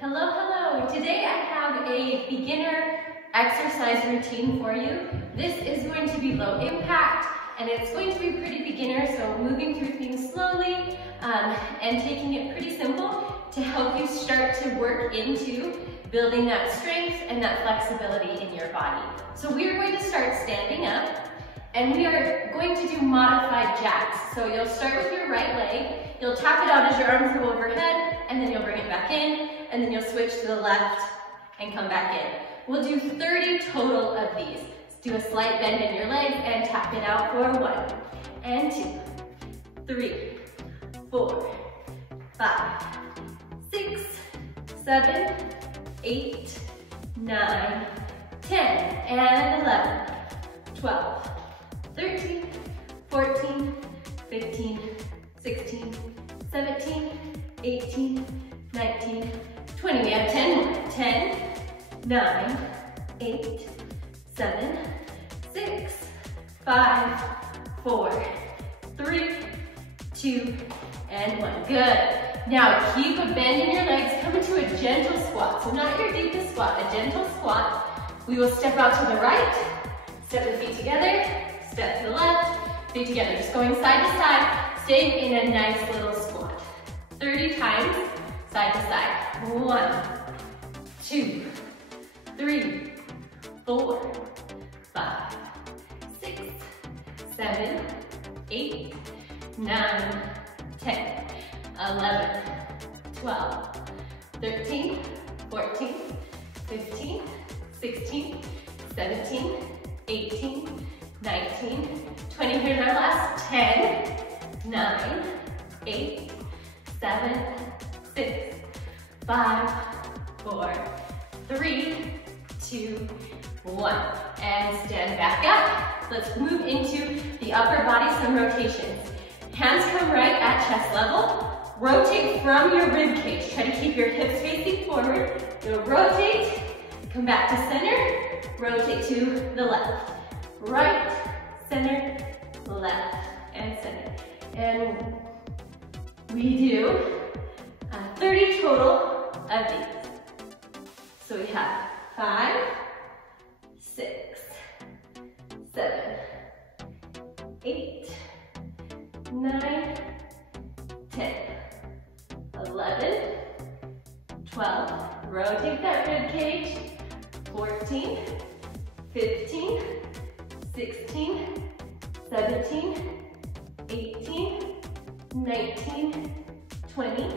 Hello, hello. Today I have a beginner exercise routine for you. This is going to be low impact and it's going to be pretty beginner, so moving through things slowly and taking it pretty simple to help you start to work into building that strength and that flexibility in your body. So we are going to start standing up and we are going to do modified jacks. So you'll start with your right leg, you'll tap it out as your arms go overhead, and then you'll bring it back in, and then you'll switch to the left and come back in. We'll do 30 total of these. Do a slight bend in your legs and tap it out for 1 and 2, 3, 4, 5, 6, 7, 8, 9, 10, and 11, 12, 13, 14, 15, 16, 17, 18, 19, 20. We have 10 more. 10, 9, 8, 7, 6, 5, 4, 3, 2, and 1. Good. Now keep a bend in your legs. Come into a gentle squat. So not your deepest squat, a gentle squat. We will step out to the right, step the feet together, step to the left, feet together. Just going side to side, staying in a nice little squat. 30 times, side to side. 1, 2, 3, 4, 5, 6, 7, 8, 9, 10, 11, 12, 13, 14, 15, 16, 17, 18, 19, 20. Here's our last. 10, 9, 8, 7, 6, 5, 4, 3, 2, 1. And stand back up. Let's move into the upper body, some rotations. Hands come right at chest level. Rotate from your rib cage. Try to keep your hips facing forward. You'll rotate, come back to center, rotate to the left. Right, center, left, and center. And we do 30 total of these. So we have 5, 6, 7, 8, 9, 10, 11, 12, rotate that rib cage, 14, 15, 16, 17, 18, 19, 20,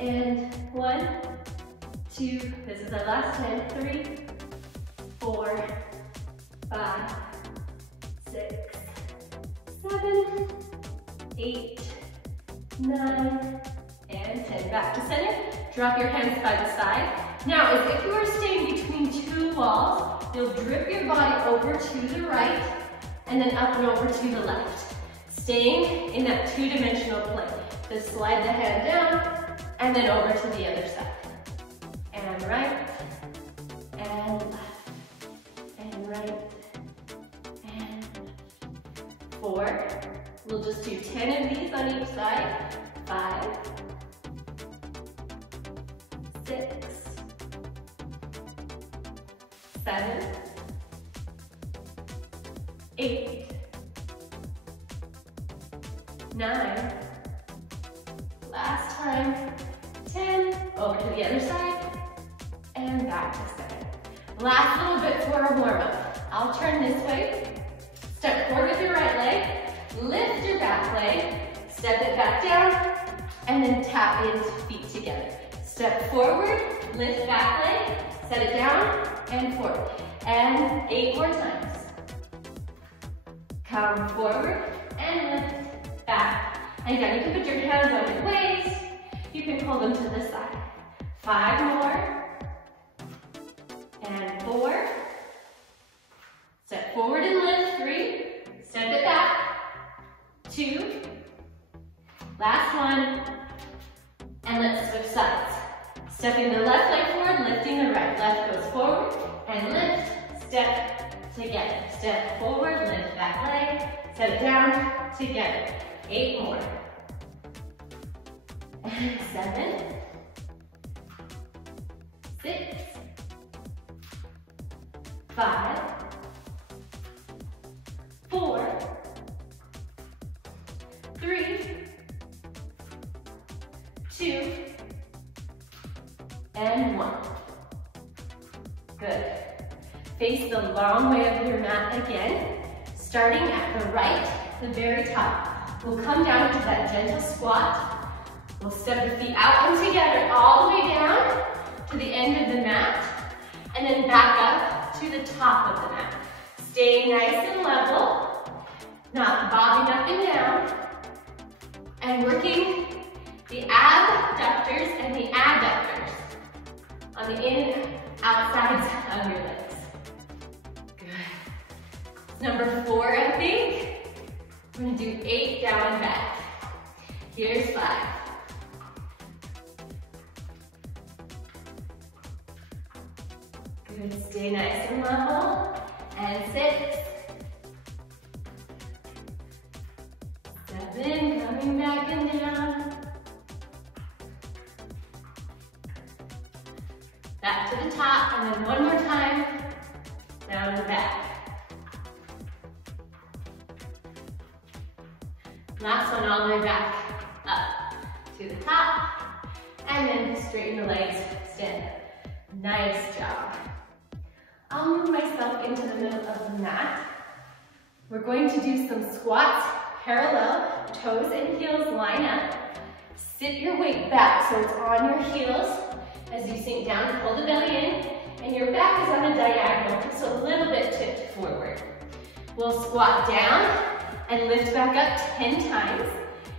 and 1, 2, this is our last 10, 3, 4, 5, 6, 7, 8, 9, and 10. Back to center. Drop your hands side to side. Now, as if you were staying between two walls, you'll drip your body over to the right and then up and over to the left. Staying in that two-dimensional plane. Just slide the hand down and then over to the other side. And right, and left, and right, and 4. We'll just do 10 of these on each side. 5, 6, 7, 8, 9, last time, 10, over to the other side, and back to center. Last little bit for our warm-up. I'll turn this way, step forward with your right leg, lift your back leg, step it back down, and then tap into feet together. Step forward, lift back leg, set it down, and forward. And 8 more times. Come forward, and lift back. And again, you can put your hands on your waist. You can pull them to the side. 5 more. And 4. Step forward and lift. 3. Step it back. 2. Last one. And let's switch sides. Stepping the left leg forward, lifting the right. Left goes forward and lift. Step together. Step forward, lift that leg. Set it down together. 8 more. And 7, 5, 4, 3, 2, and 1. Good. Face the long way of your mat again, starting at the right, the very top. We'll come down into that gentle squat. We'll step the feet out and together all the way down to the end of the mat, and then back up to the top of the mat. Staying nice and level, not bobbing up and down, and working the abductors and the adductors on the in and outsides of your legs. Good. Number 4, I think. We're gonna do 8 down and back. Here's 5. Good, stay nice and level. And 6. 7, coming back and down. Back to the top, and then one more time, down and back. Last one, all the way back up to the top, and then straighten the legs, stand up. Nice job. I'll move myself into the middle of the mat. We're going to do some squats, parallel, toes and heels line up. Sit your weight back so it's on your heels as you sink down, pull the belly in, and your back is on a diagonal, so a little bit tipped forward. We'll squat down and lift back up 10 times.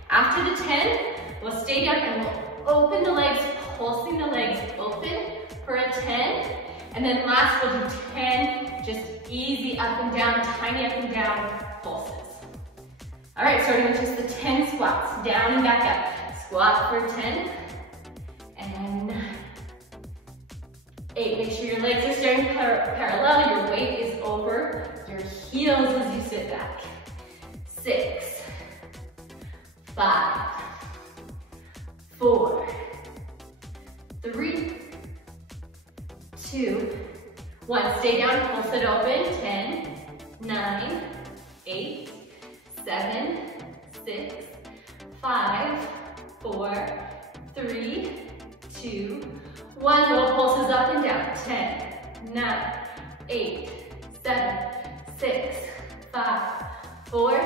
After the 10, we'll stay down and we'll open the legs, pulsing the legs open for a 10. And then last, we'll do 10, just easy up and down, tiny up and down pulses. All right, starting with just the 10 squats, down and back up. Squat for 10, and 9, 8. Make sure your legs are starting parallel, your weight is over your heels as you sit back. 6, 5, 4, 3, 2, 1. Stay down, pulse it open. 10, 9, 8, 7, 6, 5, 4, 3, 2, 1. Little pulses up and down. 10, 9, 8, 7, 6, 5, 4,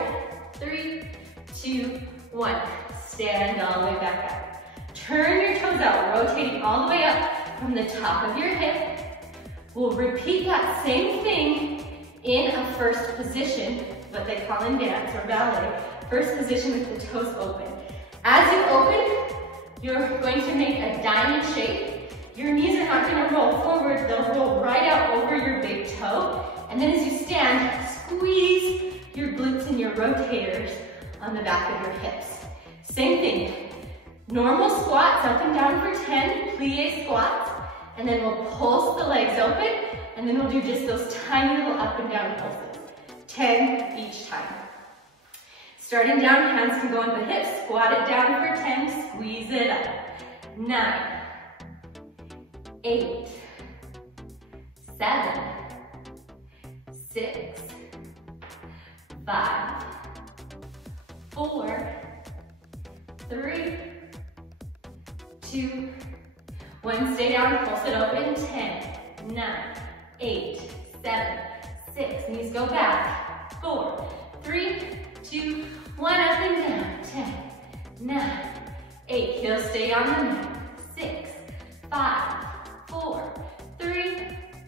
3, 2, 1. Stand all the way back up. Turn your toes out, rotating all the way up from the top of your hip. We'll repeat that same thing in a first position, what they call in dance or ballet, first position with the toes open. As you open, you're going to make a diamond shape. Your knees are not going to roll forward, they'll roll right out over your big toe. And then as you stand, squeeze your glutes and your rotators on the back of your hips. Same thing, normal squats up and down for 10, plie squats, and then we'll pulse the legs open, and then we'll do just those tiny little up and down pulses. 10 each time. Starting down, hands can go on the hips, squat it down for 10, squeeze it up. 9, 8, 7, 6, 5, 4, 3, 2, 1. Stay down, pulse it open. 10, 9, 8, 7, 6. Knees go back. 4, 3, 2, 1. Up and down. 10, 9, 8. Heels stay on the mat. 6, 5, 4, 3,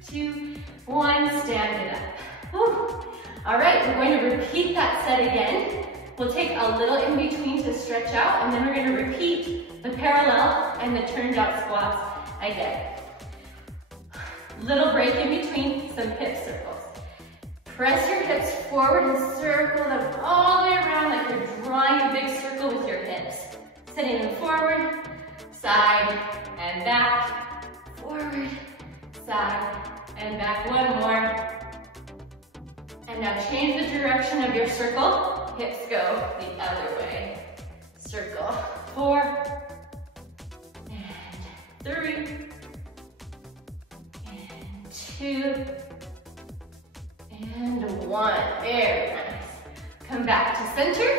2, 1. Stand it up. Whew. All right, we're going to repeat that set again. We'll take a little in between to stretch out, and then we're going to repeat the parallel and the turned out squats again. Little break in between, some hip circles. Press your hips forward and circle them all the way around like you're drawing a big circle with your hips. Sending them forward, side, and back, forward, side, and back. One more. And now change the direction of your circle. Hips go the other way. Circle. 4, and 3, and 2, very nice. Come back to center.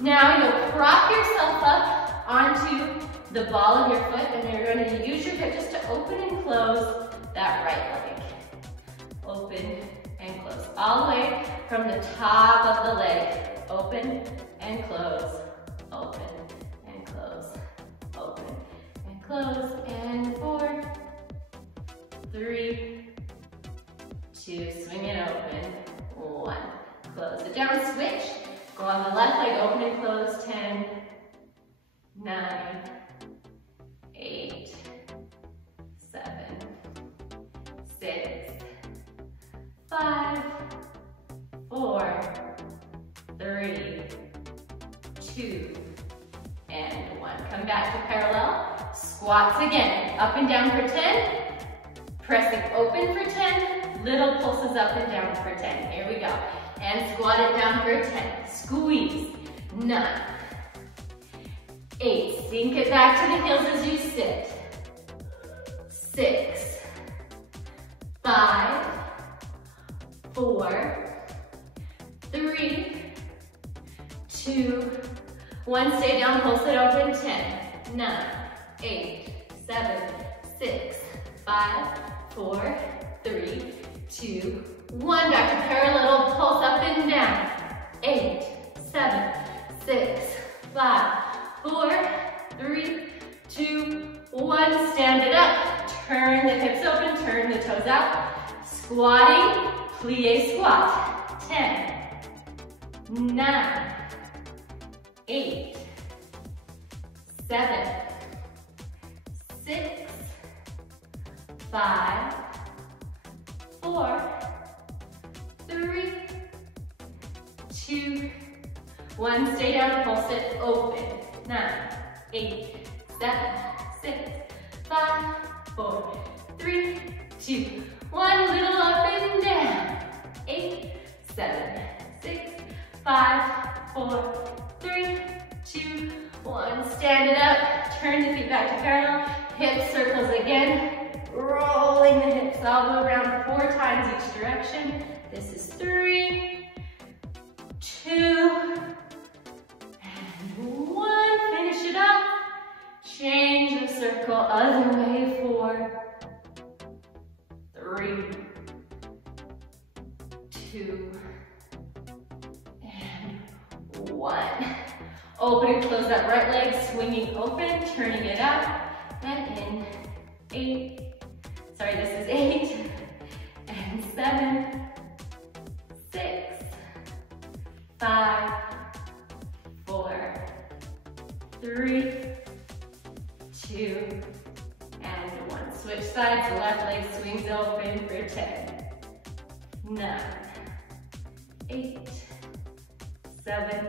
Now you'll prop yourself up onto the ball of your foot, and you're gonna use your hip just to open and close that right leg. Open and close, all the way from the top of the leg. Open and close, open and close, open and close, and 4, 3, 2, swing it open, 1, close it down, switch, go on the left leg, open and close, 10, 9, 8, 7, 6, 5, 4, 3, 2, and 1. Come back to parallel. Squats again. Up and down for 10. Pressing open for 10. Little pulses up and down for 10. Here we go. And squat it down for 10. Squeeze. 9, 8. Sink it back to the heels as you sit. 6, 5, 4, 3, 2, 1, stay down, pulse it open, 10, 9, 8, 7, 6, 5, 4, 3, 2, 1, back to parallel, pulse up and down, 8, 7, 6, 5, 4, 3, 2, 1, stand it up, turn the hips open, turn the toes out, squatting, plie squat, 10, 9, 8, 7, 6, 5, 4, 3, 2, 1. Stay down, pulse it open. 9, 8, 7, 6, 5, 4, 3, 2, 1. Little up and down. 8, 7, 6, 5, 4, 3, 2, 1. Stand it up. Turn the feet back to parallel. Hip circles again. Rolling the hips all the way around 4 times each direction. This is 3, 2, and 1. Finish it up. Change the circle other way. 4, 3, 2, and 1. Open and close that right leg, swinging open, turning it out, and in. 8, sorry, this is 8, and 7, 6, 5, 4, 3, 2, and 1. Switch sides, the left leg swings open for 10, 9, 8, 7,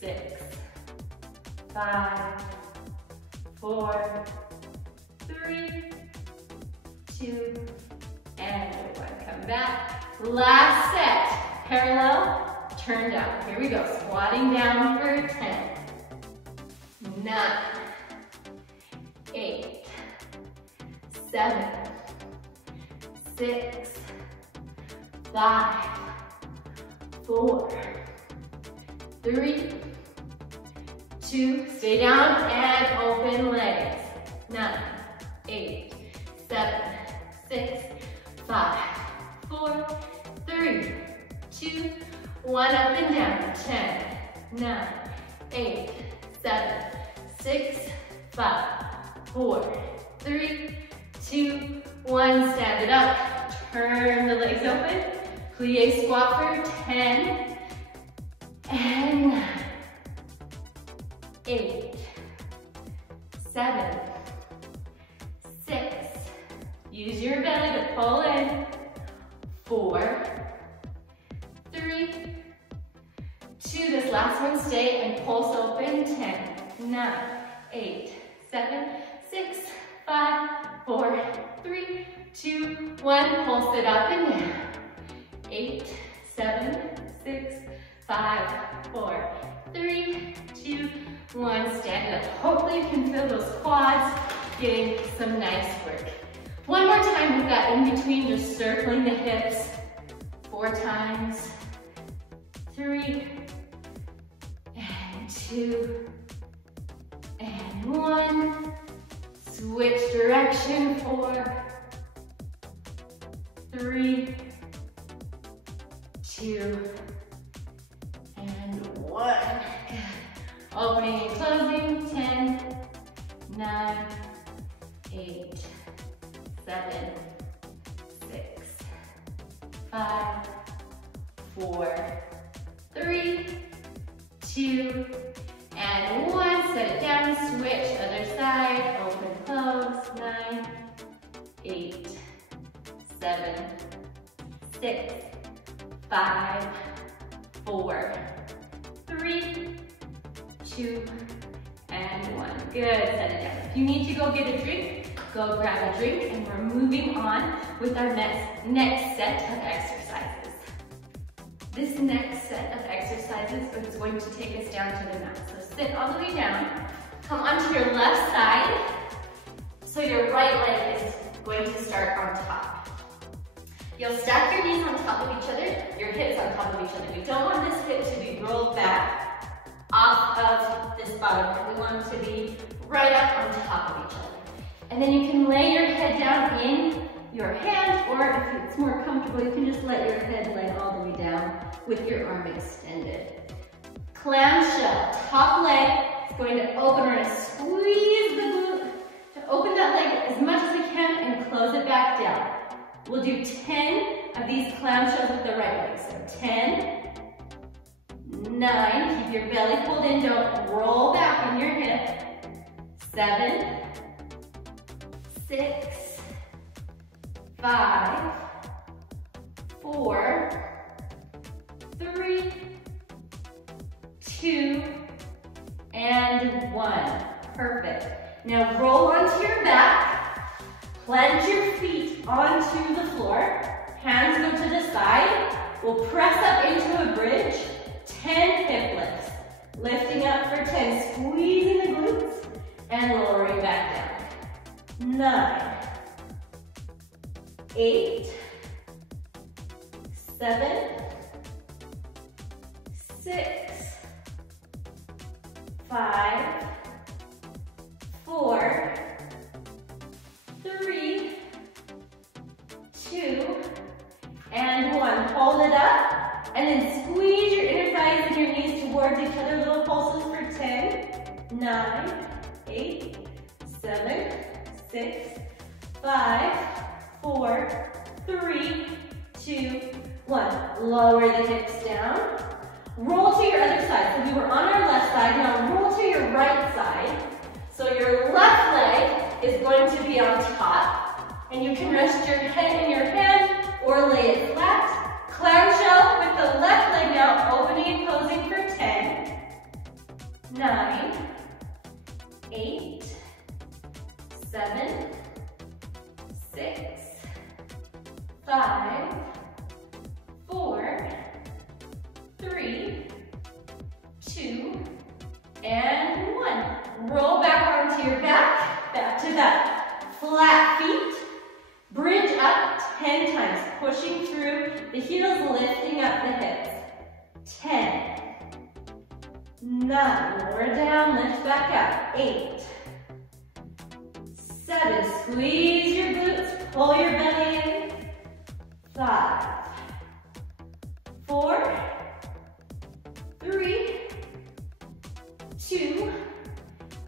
6, 5, 4, 3, 2, and 1. Come back. Last set. Parallel, turn down. Here we go. Squatting down for 10, 9, 8, 7, 6, 5, 4, 3, 2, stay down and open legs. 9, 8, 7, 6, 5, 4, 3, 2, 1, up and down. 10, 9, 8, 7, 6, 5, 4, 3, 2, 1, stand it up. Turn the legs open. Plie squat for 10, and 9, 8, 7, 6, use your belly to pull in, 4, 3, 2, this last one stay and pulse open, 10, 9, 8, 7, 6, 5, 4, 3, 2, 1, pulse it up and down, 8, 7, 6, 5, 4, 3, 2, 1, stand up. Hopefully you can feel those quads getting some nice work. One more time with that in between, just circling the hips for 4 times. 3, and 2, and 1. Switch direction. 4, 3, 2, and 1. Opening and closing. 10, 9, 8, 7, 6, 5, 4, 3, 2, and 1. Set it down, switch, other side, open, close. 9, 8, 7, 6, 5, 4, 3, 2, and 1. Good, set it down. If you need to go get a drink, go grab a drink, and we're moving on with our next set of exercises. This next set of exercises is going to take us down to the mat. So sit all the way down, come onto your left side, so your right leg is going to start on top. You'll stack your knees on top of each other, your hips on top of each other. We don't want this hip to be rolled back off of this bottom part. We want it to be right up on top of each other. And then you can lay your head down in your hand, or if it's more comfortable, you can just let your head lay all the way down with your arm extended. Clamshell, top leg is going to open. We're going to squeeze the glute to open that leg as much as we can and close it back down. We'll do 10 of these clamshells with the right leg. So 10, 9, keep your belly pulled in, don't roll back on your hip. 7, 6, 5, 4, 3, 2, and 1. Perfect. Now roll onto your back, plant your feet onto the floor, hands go to the side. We'll press up into a bridge, 10 hip lifts. Lifting up for 10, squeezing the glutes, and lowering back down. 9, 8, 7, 6, 5, 4, 3, 2, and 1. Hold it up, and then squeeze your inner thighs and your knees towards each other. Little pulses for 10, 9, 8, 7, 6, 5, 4, 3, 2, 1. Lower the hips down. Roll to your other side. So we were on our left side, now roll to your right side. So your left leg is going to be on top, and you can rest your head in your hand or lay it flat. Clamshell with the left leg now, opening and closing for 10, 9, 8, 7, 6, 5, 4, 3, 2, and 1. Roll back onto your back to that flat feet. Bridge up 10 times, pushing through the heels, lifting up the hips. 10, 9, lower down, lift back up. 8, 7, squeeze your glutes, pull your belly in. 5, 4, 3, 2,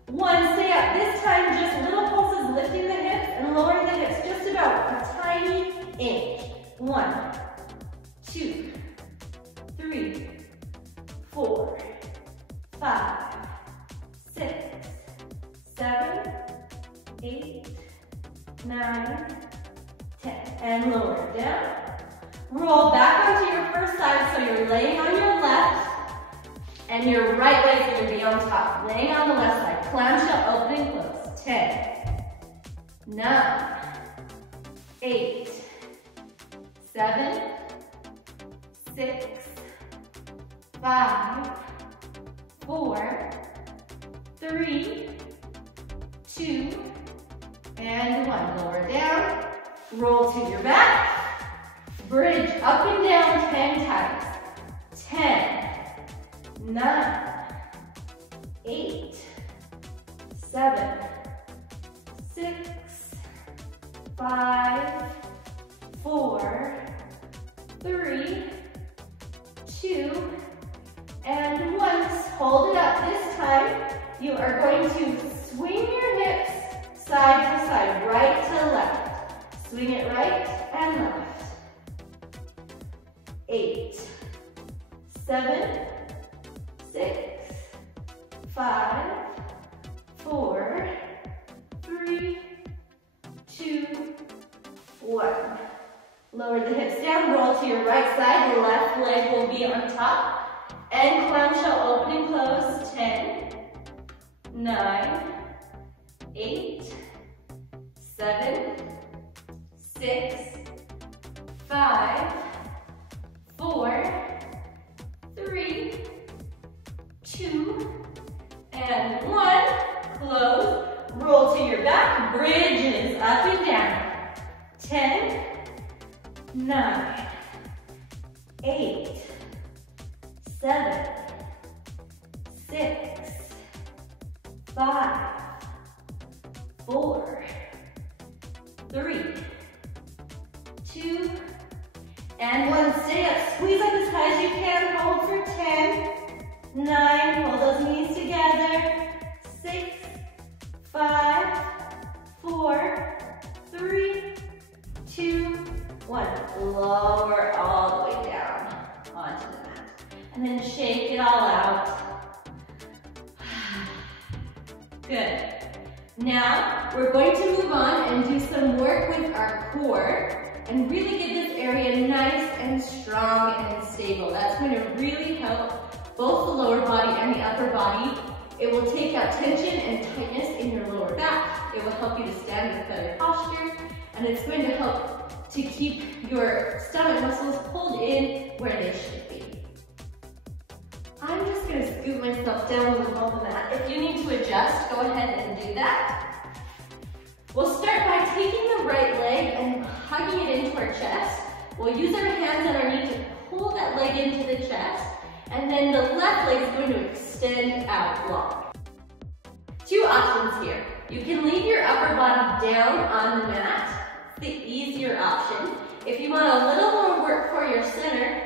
1. Stay up. This time, just little pulses, lifting the hips and lowering the hips just about a tiny inch. 1, 2, 3, 4, 5, 6, 7, 8, 9, 10. And lower down. Roll back onto your first side, so you're laying on your left, and your right leg is going to be on top. Laying on the left side. Clamshell, open and close. 10, 9, 8, 7, 6, 5, 4, 3, 2, and 1. Lower down. Roll to your back. Bridge up and down 10 times. 10, 9, 8, 7, 6, 5, 4, 3, 2, and 1. Hold it up. This time, you are going to swing your hips side to side, right to left. Swing it right and left. 8, 7, 6, 5, 4, 3, 2, 1. Lower the hips down, roll to your right side, the left leg will be on top. And clown shell open and close, 10, 9, 8, 7, 6, 5, 4, 3, 2, and 1. Close. Roll to your back. Bridges up and down. 10, 9, 8, 7, 6, 5, 4, 3, 2, and 1. Stay up. Squeeze up as high as you can. Hold for 10, 9. Hold those knees together. 6, 5, 4, 3, 2, 1. Lower all the way down onto the mat. And then shake it all out. Good. Now, we're going to move on and do some work with our core and really get this area nice and strong and stable. That's going to really help both the lower body and the upper body. It will take out tension and tightness in your lower back. It will help you to stand with better posture, and it's going to help to keep your stomach muscles pulled in where they should be. I'm just going to scoot myself down with all the mat. If you need to adjust, go ahead and do that. We'll start by taking the right leg and hugging it into our chest. We'll use our hands underneath to pull that leg into the chest, and then the left leg is going to extend out long. Two options here. You can leave your upper body down on the mat. It's the easier option. If you want a little more work for your center,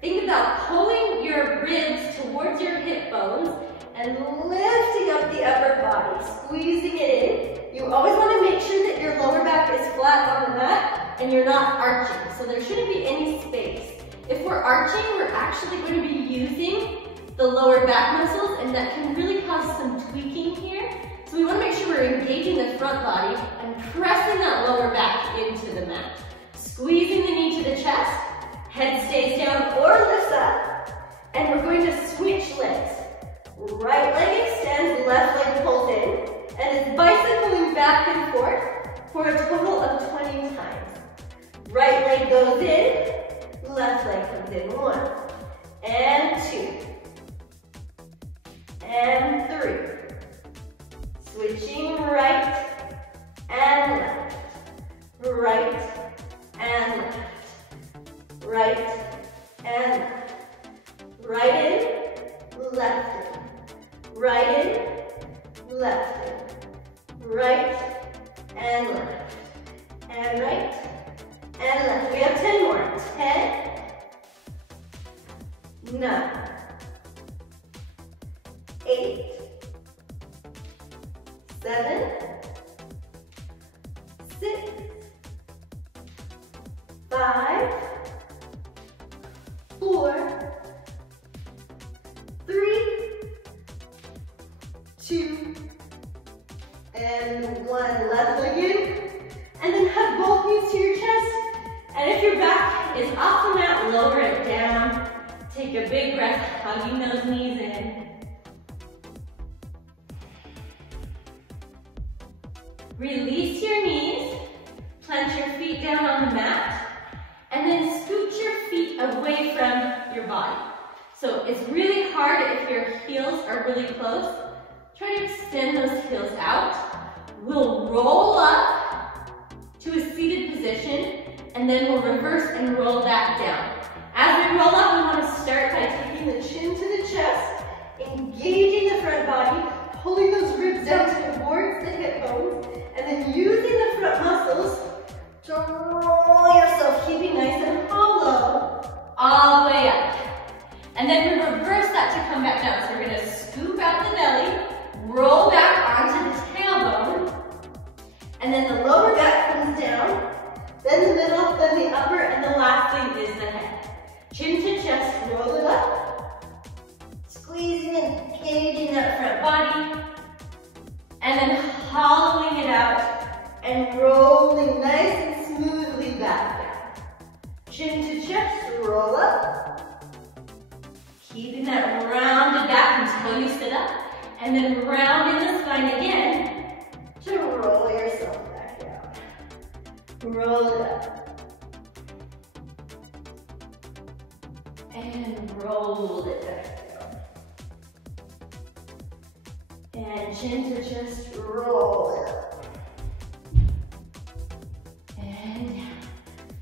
think about pulling your ribs towards your hip bones and lifting up the upper body, squeezing it in. You always want to make sure that your lower back is flat on the mat and you're not arching, so there shouldn't be any space. If we're arching, we're actually going to be using the lower back muscles, and that can really cause some tweaking here. So we want to make sure we're engaging the front body and pressing that lower back into the mat. Squeezing the knee to the chest, head stays down or lifts up, and we're going to switch legs. Right leg extends, left leg pulls in, and it's bicycling back and forth for a total of 20 times. Right leg goes in, left leg comes in. 1, and 2, and 3. Switching right and left, right and left, right and left, right in, left in, right in, left in, right and left, and right and left. We have 10 more. 10, 9, 8, 7, 6, 5, 4, 3, 2, and 1. Left leg in, and then hug both knees to your chest. And if your back is off the mat, lower it down. Take a big breath, hugging those knees in. Release your knees, plant your feet down on the mat, and then scoot your feet away from your body. So it's really hard if your heels are really close. Try to extend those heels out. We'll roll up to a seated position, and and then we'll reverse and roll back down. As we roll up, we want to start by taking the chin to the chest, engaging the front body, pulling those ribs down towards the hip bones, and then using the front muscles to roll yourself, keeping nice and hollow, all the way up. And then we reverse that to come back down. So we're going to scoop out the belly, roll back onto the tailbone, and then the lower back comes down, then the middle, then the upper, and the last thing is the head. Chin to chest, roll it up, squeezing and engaging that front body, and then hollowing it out and rolling nice and smoothly back down. Chin to chest, roll up, keeping that rounded back until you sit up, and then rounding the spine again to roll yourself back down. Roll it up. And roll it back down. And chin to chest, roll it up. And down.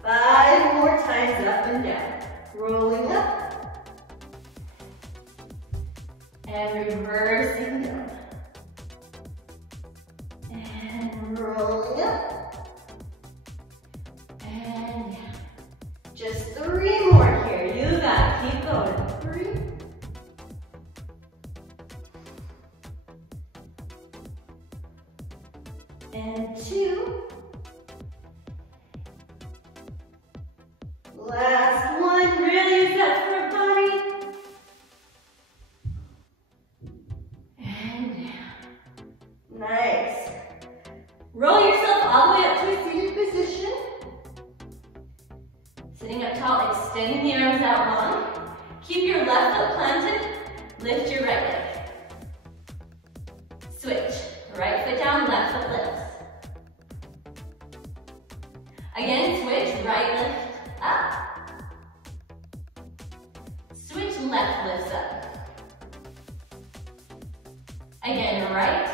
5 more times up and down. Rolling up. And reversing down. And rolling up. And down. Just 3 more here. You got it. Keep going. 3. And 2. Last one. Really use that front body. And down. Nice. Roll yourself all the way up to a seated position. Sitting up tall, extending the arms out long. Keep your left foot planted. Lift your right leg. Switch. Right foot down, left foot lifts. Again, switch, right lift up. Switch, left lifts up. Again, right.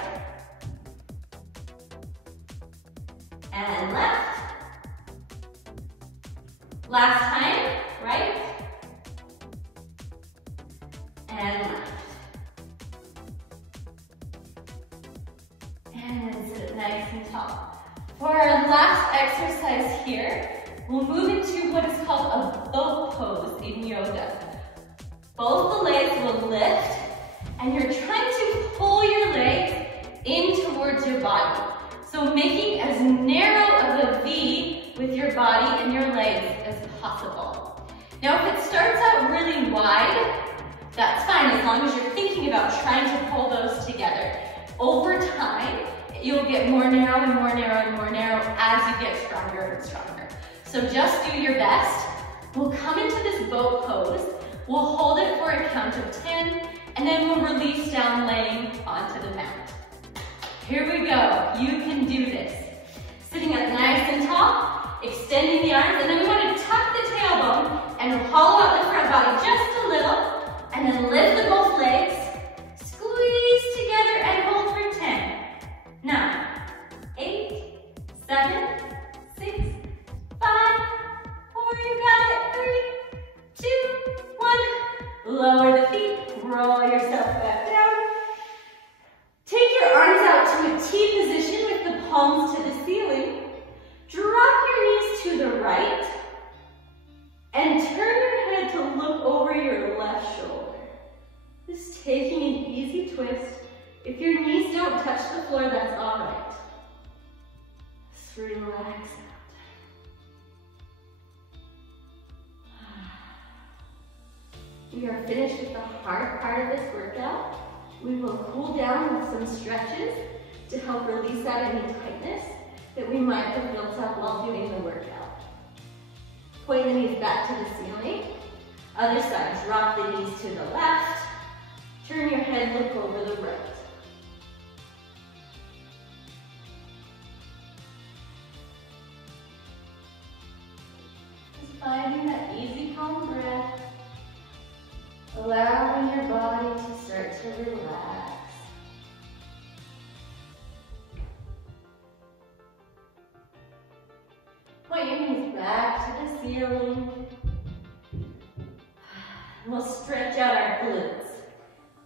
And left. Last time, right. And left. And sit nice and tall. For our last exercise here, we'll move into what is called a boat pose in yoga. Both the legs will lift, and you're trying to pull your legs in towards your body. So making as narrow of a V with your body and your legs as possible. Now if it starts out really wide, that's fine as long as you're thinking about trying to pull those together. Over time, you'll get more narrow and more narrow and more narrow as you get stronger and stronger. So just do your best. We'll come into this boat pose. We'll hold it for a count of 10, and then we'll release down laying onto the mat. Here we go. You can do this. Sitting up nice and tall, extending the arms, and then we want to tuck the tailbone and hollow out the front body just a little, and then lift the both legs, squeeze together and hold for 10, 9, 8, 7, 6, 5, 4, you got it, 3, 2, 1. Lower the feet, roll yourself back down. Take your arms out to a T position with the palms to the ceiling. Drop your knees to the right and turn your head to look over your left shoulder. Just taking an easy twist. If your knees don't touch the floor, that's all right. Just relax out. We are finished with the hard part of this workout. We will cool down with some stretches to help release out any tightness that we might have built up while doing the workout. Point the knees back to the ceiling. Other side, drop the knees to the left. Turn your head, look over the right. Just finding that easy, calm breath. Allowing your body to start to relax. Point your knees back ceiling. We'll stretch out our glutes.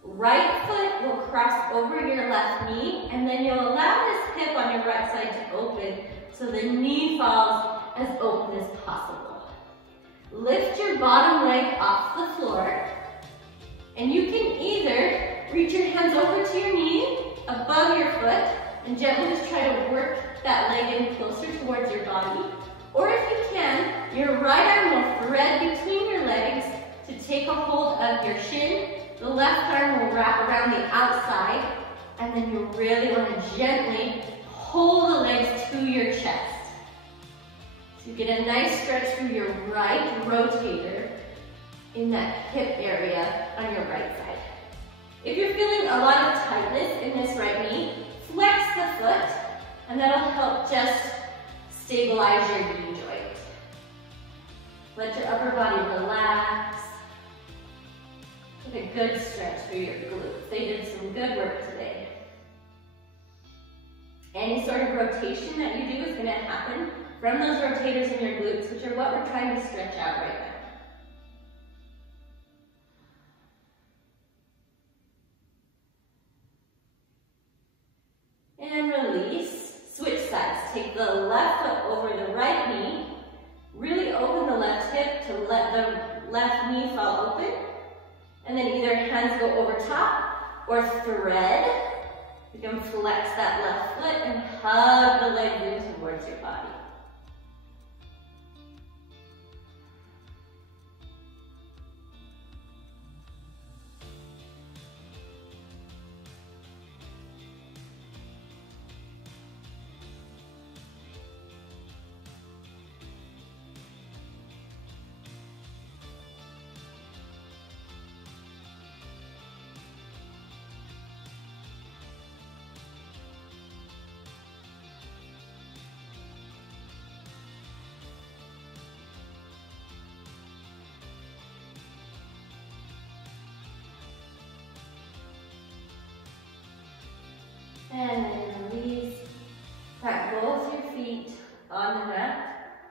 Right foot will cross over your left knee, and then you'll allow this hip on your right side to open so the knee falls as open as possible. Lift your bottom leg off the floor, and you can either reach your hands over to your knee, above your foot, and gently just try to work that leg in closer towards your body. Or if you can, your right arm will thread between your legs to take a hold of your shin. The left arm will wrap around the outside, and then you really want to gently hold the legs to your chest. So you get a nice stretch through your right rotator in that hip area on your right side. If you're feeling a lot of tightness in this right knee, flex the foot, and that'll help just stabilize your knee joint. Let your upper body relax. Get a good stretch through your glutes. They did some good work today. Any sort of rotation that you do is going to happen from those rotators in your glutes, which are what we're trying to stretch out right now. And release. Switch sides. Take the left foot over the right knee. Really open the left hip to let the left knee fall open. And then either hands go over top or thread. You can flex that left foot and hug the legs in towards your body. And then release. Plant both your feet on the mat.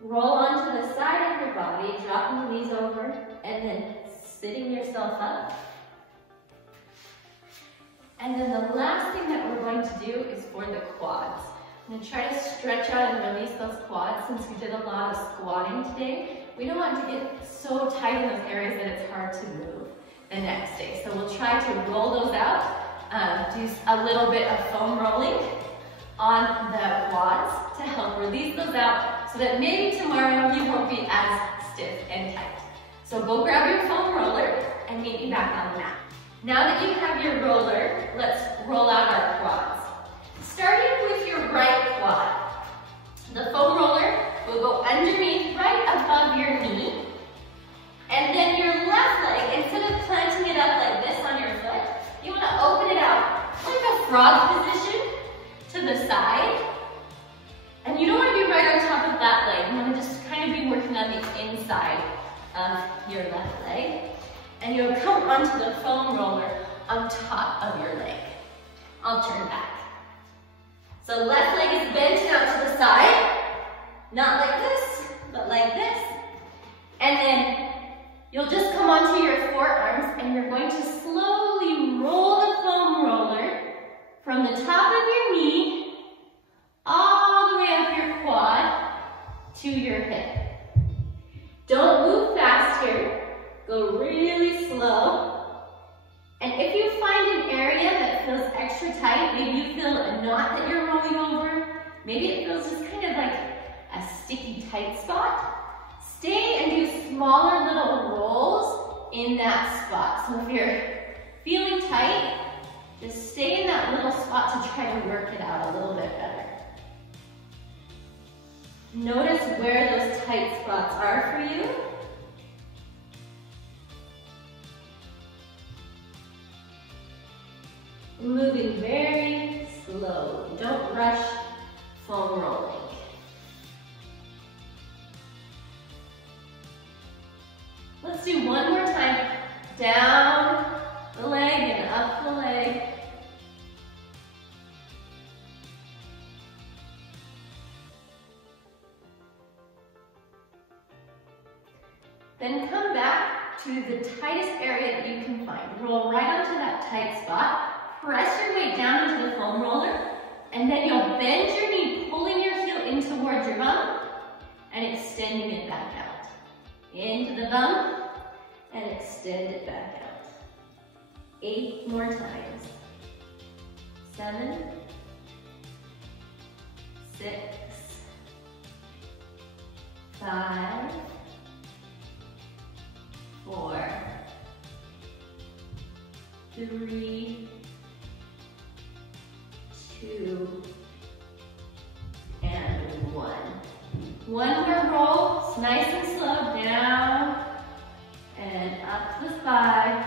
Roll onto the side of your body, dropping the knees over, and then sitting yourself up. And then the last thing that we're going to do is for the quads. I'm going to try to stretch out and release those quads since we did a lot of squatting today. We don't want to get so tight in those areas that it's hard to move the next day. So we'll try to roll those out. Do a little bit of foam rolling on the quads to help release those out so that maybe tomorrow you won't be as stiff and tight. So go grab your foam roller and meet me back on the mat. Now that you have your roller, let's roll out our quads. Starting with your right quad, the foam roller will go underneath right above your knee, and then your left leg, instead of planting it up like this on your foot, you want to open it out like a frog position to the side. And you don't want to be right on top of that leg. You want to just kind of be working on the inside of your left leg. And you'll come onto the foam roller on top of your leg. I'll turn back. So left leg is bent out to the side. Not like this, but like this. And then you'll just come onto your forearms and you're going to slowly roll the foam roller from the top of your knee all the way up your quad to your hip. Don't move fast here. Go really slow. And if you find an area that feels extra tight, maybe you feel a knot that you're rolling over, maybe it feels just kind of like a sticky tight spot, stay and do smaller little rolls in that spot. So if you're feeling tight, just stay in that little spot to try to work it out a little bit better. Notice where those tight spots are for you. Moving very slowly. Don't rush foam rolling. Let's do one more time. Down the leg and up the leg. Then come back to the tightest area that you can find. Roll right onto that tight spot. Press your weight down into the foam roller, and then you'll bend your knee, pulling your heel in towards your bum, and extending it back out. Into the bum, and extend it back out. 8 more times. 7, 6, 5, 4, 3, 2, and 1. One more roll, it's nice and slow, down and up to the spine.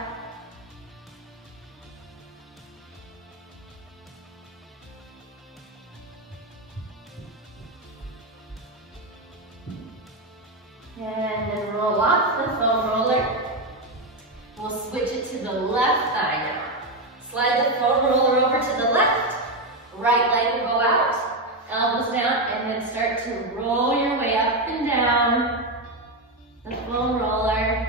And then roll off the foam roller. We'll switch it to the left thigh now. Slide the foam roller over to the left. Right leg will go out. Elbows down, and then start to roll your way up and down the foam roller,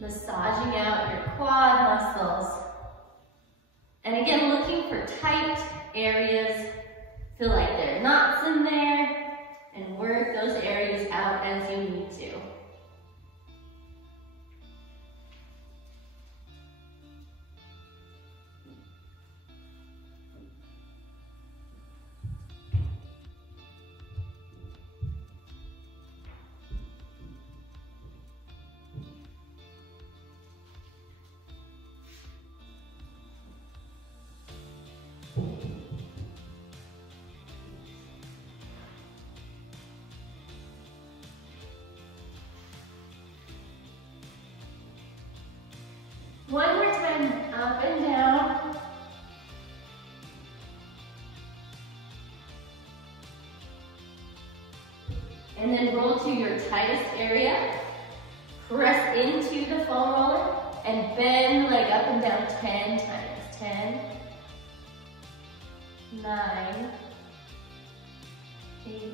massaging out your quad muscles. And again, looking for tight areas. Feel like there are knots in there, and work those areas out as you need to. One more time, up and down. And then roll to your tightest area. Press into the foam roller and bend the leg up and down 10 times. 10, 9, 8,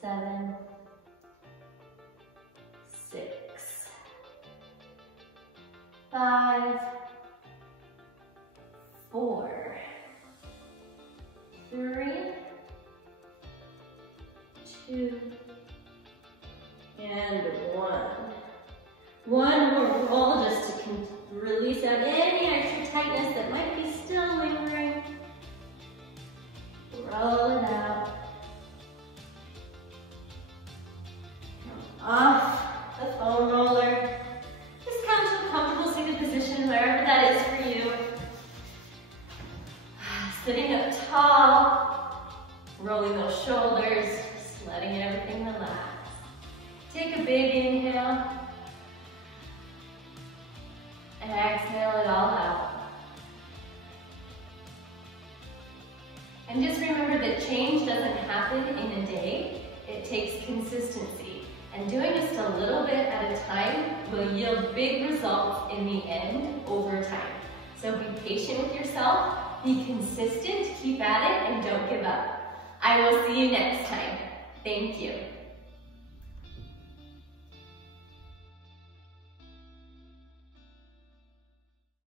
7, 6, 5, 4, 3, 2, and 1. One more roll just to release out any extra tightness that might be still lingering. Roll it out. Come off the foam roller. Just come to a comfortable seated position, wherever that is for you. Sitting up tall, rolling those shoulders, just letting everything relax. Take a big inhale, and exhale it all out. And just remember that change doesn't happen in a day. It takes consistency. And doing just a little bit at a time will yield big results in the end over time. So be patient with yourself, be consistent, keep at it, and don't give up. I will see you next time. Thank you.